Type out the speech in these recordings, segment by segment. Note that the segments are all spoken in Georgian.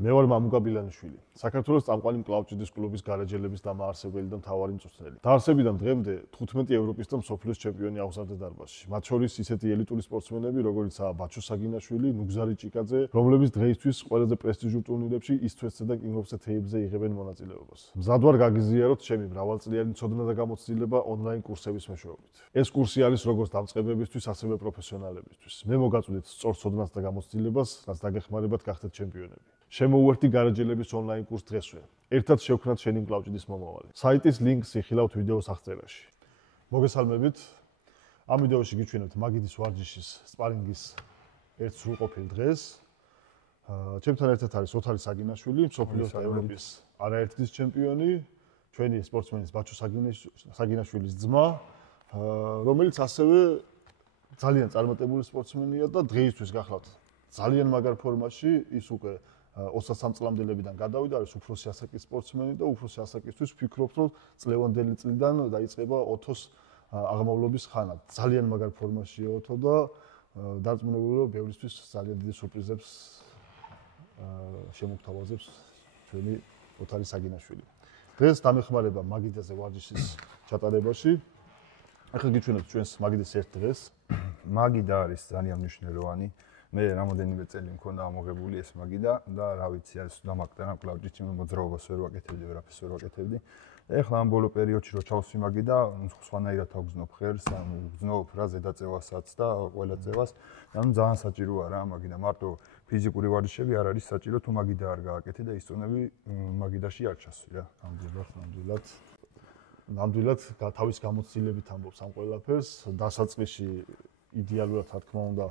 მე ვარ მამუკა ბილანიშვილი, საქართველოს წამყვანი მკლავჭიდის კლუბის გარეჯელების დამაარსებელი და მთავარი მწვრთნელი. დაარსებიდან დღემდე 15 ევროპის და მსოფლიოს ჩემპიონი აღზარდა დარბაზში. მათ შორის ისეთი ელიტური სპორტსმენები, როგორიცაა ბაჩო საგინაშვილი, ნუგზარი ჭიკაძე, რომლებიც დღეისთვის ყველაზე პრესტიჟულ ტურნირებში East-West-ზე და King of the Tape-ზე იღებენ მონაწილეობას. მზად ვარ გაგიზიაროთ ჩემი მრავალწლიანი ცოდნა და გამოცდილება ონლაინ კურსების მეშვეობით. ეს კურსი არის როგორც დამწყებებისთვის, ასევე პროფესიონალებისთვის. მე მოგაწვდით სწორ ცოდნას და გამოცდილებას, რაც დაგეხმარებათ გახდეთ ჩემპიონები. შემოუერთდი გარეჯელების ონლაინ კურს დღესვე. ერთად შევქმნათ შენი მკლავჭიდის მომავალი. საიტის ლინკს იხილავთ ვიდეოს აღწერაში. მოგესალმებით. ამ ვიდეოში გიჩვენებთ მაგიდის ვარჯიშის სპარინგის ერთ სრულყოფილ დღეს. ჩემთან ერთად არის ოთარი საგინაშვილი, მსოფლიოს და ევროპის არაერთგზის ჩემპიონი, ჩვენი სპორტსმენის ბაჩო საგინაშვილის ძმა, რომელიც ასევე ძალიან წარმატებული სპორტსმენია და დღეისთვის გახლავთ ძალიან მაგარ ფორმაში, ის უკვე 23 წლამდელებიდან გადავიდა, არის უფროსი ასაკის სპორტსმენი და უფროსი ასაკისთვის ვფიქრობთ, რომ წლევანდელი წლიდან დაიწყება ოთოს აღმავლობის ხანა. ძალიან მაგარ ფორმაშია ოთო და დარწმუნებულია, რომ ბევრისთვის ძალიან დიდი სურპრიზებს შემოგთავაზებს ჩვენი ოთარი საგინაშვილი. დღეს დამეხმარება მაგიდაზე ვარჯიშის ჩატარებაში. ახლა გიჩვენებთ ჩვენს მაგიდის ერთ დღეს. მაგიდა არის ძალიან მნიშვნელოვანი. მე რამოდენიმე წელი მქონდა ამოღებული ეს მაგიდა და რა ვიცი, ეს დამაკტანა კლავჭით მოძრაობას ვერ ვაკეთებდი, ვერაფერს ვერ ვაკეთებდი. ეხლა ამ ბოლო პერიოდში რო ჩავსვი მაგიდა, სხვანაირად ავგზნობ ხერს, ვგზნობ რა ზედაწევასაც და ყველა წევას. ანუ ძალიან საჭიროა რა მაგიდა. მარტო ფიზიკური ვარჯიშები არ არის საჭირო, თუ მაგიდა არ გააკეთე და ისწონები მაგიდაში არ ჩასვი რა. ნამდვილად თავის გამოცდილებით ამბობს ამ ყველაფერს. დასაწყისში იდეალურად რა თქმა უნდა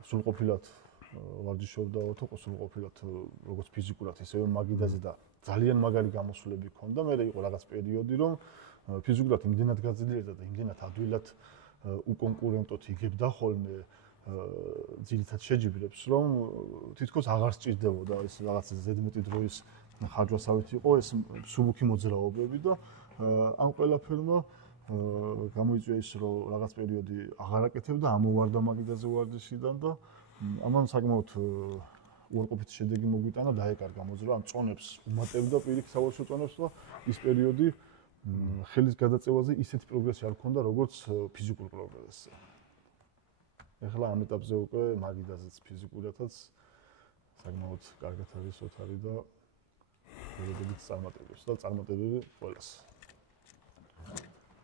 სრულყოფილად ვარჯიშობდა ოთო, სრულყოფილად როგორც ფიზიკურად, ისევე მაგიდაზე და ძალიან მაგარი გამოსვლები ჰქონდა. მე იყო რაღაც პერიოდი, რომ ფიზიკურად იმდენად გაძლიერდა და იმდენად ადვილად უკონკურენტოდ იგებდა ხოლმე ძირითად შეჯიბრებს, რომ თითქოს აღარ სჭირდებოდა ეს რაღაც ზედმეტი დროის ხარჯვასავით იყო ეს მსუბუქი მოძრაობები და ამ ყველაფერმა გამოიწვია ის, რომ რაღაც პერიოდი აღარ აკეთებდა, ამოვარდა მაგიდაზე ვარჯიშიდან და ამან საკმაოდ უარყოფითი შედეგი მოგვიტანა, დაეკარგა მოძრაობა, ან წონებს უმატებდა პირიქით სავარჯიშო წონებს და ის პერიოდი ხელის გადაწევაზე ისეთი პროგრესი არ ჰქონდა, როგორც ფიზიკურ პროგრესზე. ეხლა ამ ეტაპზე უკვე მაგიდაზეც ფიზიკურადაც საკმაოდ კარგად არის ოთარი და მოგებებით წარმატებებს და წარმატებები ყველას.